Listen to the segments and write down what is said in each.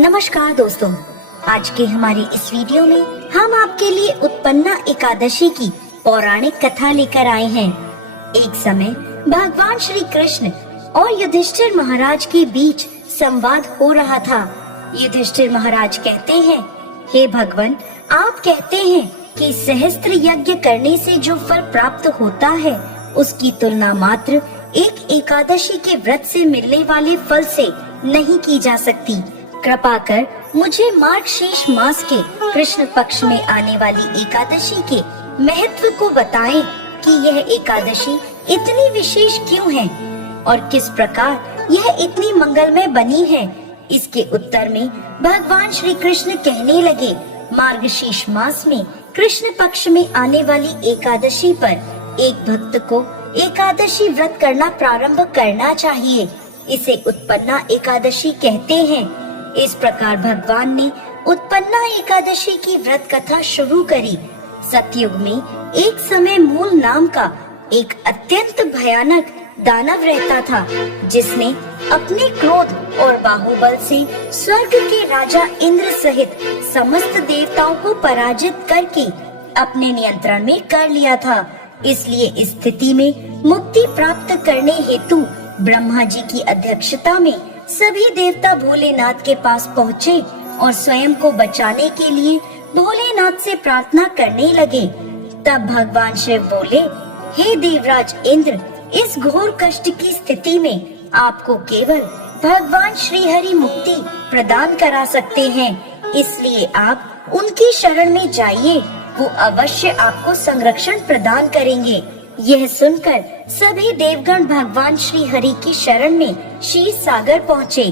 नमस्कार दोस्तों, आज के हमारे इस वीडियो में हम आपके लिए उत्पन्ना एकादशी की पौराणिक कथा लेकर आए हैं। एक समय भगवान श्री कृष्ण और युधिष्ठिर महाराज के बीच संवाद हो रहा था। युधिष्ठिर महाराज कहते हैं, हे भगवान, आप कहते हैं कि सहस्त्र यज्ञ करने से जो फल प्राप्त होता है उसकी तुलना मात्र एक एकादशी के व्रत से मिलने वाले फल से नहीं की जा सकती। कृपा कर मुझे मार्गशीर्ष मास के कृष्ण पक्ष में आने वाली एकादशी के महत्व को बताएं कि यह एकादशी इतनी विशेष क्यों है और किस प्रकार यह इतनी मंगलमय बनी है। इसके उत्तर में भगवान श्री कृष्ण कहने लगे, मार्गशीर्ष मास में कृष्ण पक्ष में आने वाली एकादशी पर एक भक्त को एकादशी व्रत करना प्रारंभ करना चाहिए। इसे उत्पन्ना एकादशी कहते हैं। इस प्रकार भगवान ने उत्पन्ना एकादशी की व्रत कथा शुरू करी। सतयुग में एक समय मूल नाम का एक अत्यंत भयानक दानव रहता था, जिसने अपने क्रोध और बाहुबल से स्वर्ग के राजा इंद्र सहित समस्त देवताओं को पराजित करके अपने नियंत्रण में कर लिया था। इसलिए इस स्थिति में मुक्ति प्राप्त करने हेतु ब्रह्मा जी की अध्यक्षता में सभी देवता भोलेनाथ के पास पहुँचे और स्वयं को बचाने के लिए भोलेनाथ से प्रार्थना करने लगे। तब भगवान शिव बोले, हे देवराज इंद्र, इस घोर कष्ट की स्थिति में आपको केवल भगवान श्री हरि मुक्ति प्रदान करा सकते हैं। इसलिए आप उनकी शरण में जाइए, वो अवश्य आपको संरक्षण प्रदान करेंगे। यह सुनकर सभी देवगण भगवान श्री हरि की शरण में क्षीर सागर पहुँचे।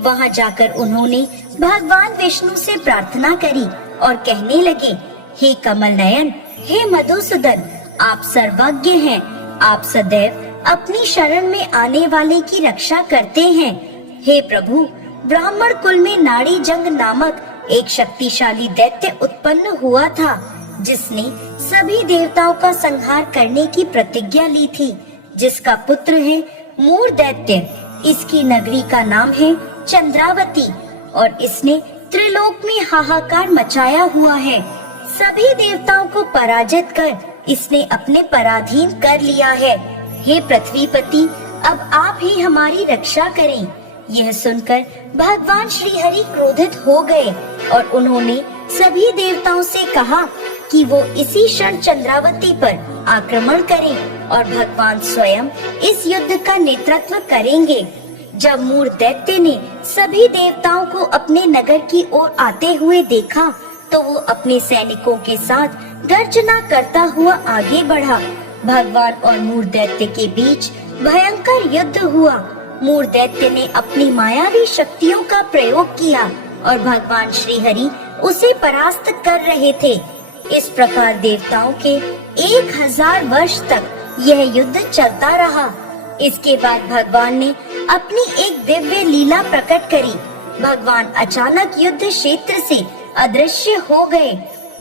वहां जाकर उन्होंने भगवान विष्णु से प्रार्थना करी और कहने लगे, हे कमल नयन, हे मधुसूदन, आप सर्वज्ञ हैं। आप सदैव अपनी शरण में आने वाले की रक्षा करते हैं। हे प्रभु, ब्राह्मण कुल में नाड़ी जंग नामक एक शक्तिशाली दैत्य उत्पन्न हुआ था, जिसने सभी देवताओं का संहार करने की प्रतिज्ञा ली थी, जिसका पुत्र है मूर दैत्य। इसकी नगरी का नाम है चंद्रावती और इसने त्रिलोक में हाहाकार मचाया हुआ है। सभी देवताओं को पराजित कर इसने अपने पराधीन कर लिया है। हे पृथ्वीपति, अब आप ही हमारी रक्षा करें। यह सुनकर भगवान श्री हरि क्रोधित हो गए और उन्होंने सभी देवताओं से कहा कि वो इसी क्षण चंद्रावती पर आक्रमण करें और भगवान स्वयं इस युद्ध का नेतृत्व करेंगे। जब मूर दैत्य ने सभी देवताओं को अपने नगर की ओर आते हुए देखा, तो वो अपने सैनिकों के साथ गर्जना करता हुआ आगे बढ़ा। भगवान और मूर दैत्य के बीच भयंकर युद्ध हुआ। मूर दैत्य ने अपनी मायावी शक्तियों का प्रयोग किया और भगवान श्री हरि उसे परास्त कर रहे थे। इस प्रकार देवताओं के 1000 वर्ष तक यह युद्ध चलता रहा। इसके बाद भगवान ने अपनी एक दिव्य लीला प्रकट करी। भगवान अचानक युद्ध क्षेत्र से अदृश्य हो गए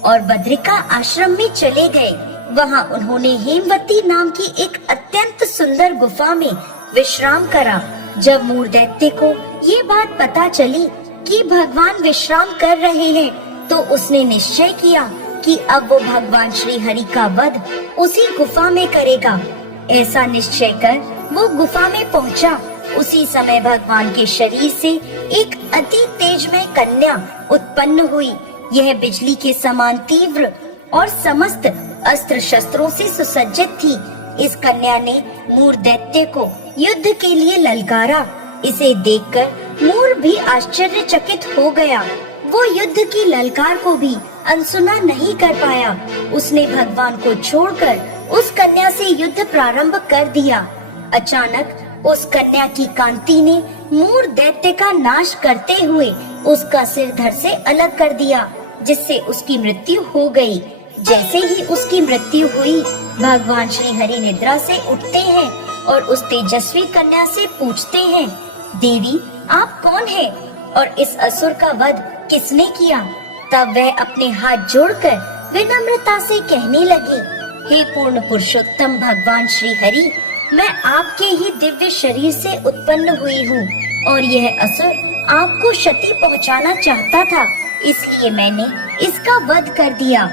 और बद्रिका आश्रम में चले गए। वहां उन्होंने हेमवती नाम की एक अत्यंत सुंदर गुफा में विश्राम करा। जब मूर दैत्य को ये बात पता चली कि भगवान विश्राम कर रहे हैं, तो उसने निश्चय किया कि अब वो भगवान श्री हरि का वध उसी गुफा में करेगा। ऐसा निश्चय कर वो गुफा में पहुंचा। उसी समय भगवान के शरीर से एक अति तेजमय कन्या उत्पन्न हुई। यह बिजली के समान तीव्र और समस्त अस्त्र शस्त्रों से सुसज्जित थी। इस कन्या ने मूर दैत्य को युद्ध के लिए ललकारा। इसे देखकर मूर भी आश्चर्यचकित हो गया। वो युद्ध की ललकार को भी अनसुना नहीं कर पाया। उसने भगवान को छोड़कर उस कन्या से युद्ध प्रारंभ कर दिया। अचानक उस कन्या की कांति ने मूर दैत्य का नाश करते हुए उसका सिर धड़ से अलग कर दिया, जिससे उसकी मृत्यु हो गई। जैसे ही उसकी मृत्यु हुई, भगवान श्री हरि निद्रा से उठते हैं और उस तेजस्वी कन्या से पूछते हैं, देवी, आप कौन है और इस असुर का वध किसने किया? तब वह अपने हाथ जोड़कर विनम्रता से कहने लगी, हे पूर्ण पुरुषोत्तम भगवान श्री हरि, मैं आपके ही दिव्य शरीर से उत्पन्न हुई हूँ और यह असुर आपको क्षति पहुंचाना चाहता था, इसलिए मैंने इसका वध कर दिया।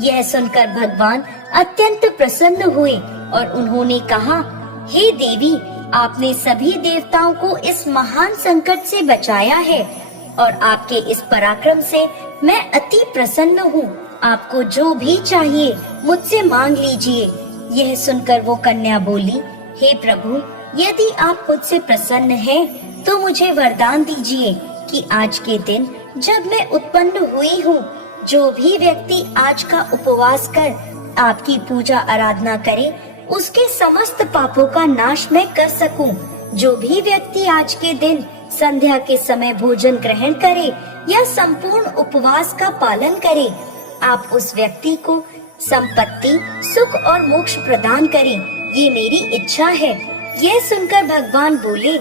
यह सुनकर भगवान अत्यंत प्रसन्न हुए और उन्होंने कहा, हे देवी, आपने सभी देवताओं को इस महान संकट से बचाया है और आपके इस पराक्रम से मैं अति प्रसन्न हूँ। आपको जो भी चाहिए मुझसे मांग लीजिए। यह सुनकर वो कन्या बोली, हे प्रभु, यदि आप मुझसे प्रसन्न हैं, तो मुझे वरदान दीजिए कि आज के दिन जब मैं उत्पन्न हुई हूँ, जो भी व्यक्ति आज का उपवास कर आपकी पूजा आराधना करे, उसके समस्त पापों का नाश मैं कर सकूं। जो भी व्यक्ति आज के दिन संध्या के समय भोजन ग्रहण करे या संपूर्ण उपवास का पालन करे, आप उस व्यक्ति को संपत्ति, सुख और मोक्ष प्रदान करें। ये मेरी इच्छा है। यह सुनकर भगवान बोले,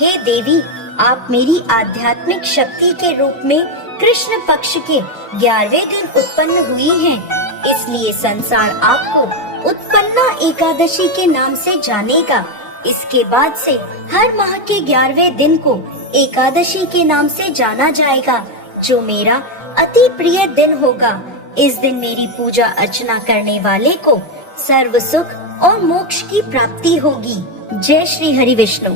हे देवी, आप मेरी आध्यात्मिक शक्ति के रूप में कृष्ण पक्ष के 11वें दिन उत्पन्न हुई हैं। इसलिए संसार आपको उत्पन्ना एकादशी के नाम से जानेगा। इसके बाद से हर माह के 11वें दिन को एकादशी के नाम से जाना जाएगा, जो मेरा अति प्रिय दिन होगा। इस दिन मेरी पूजा अर्चना करने वाले को सर्व सुख और मोक्ष की प्राप्ति होगी। जय श्री हरि विष्णु।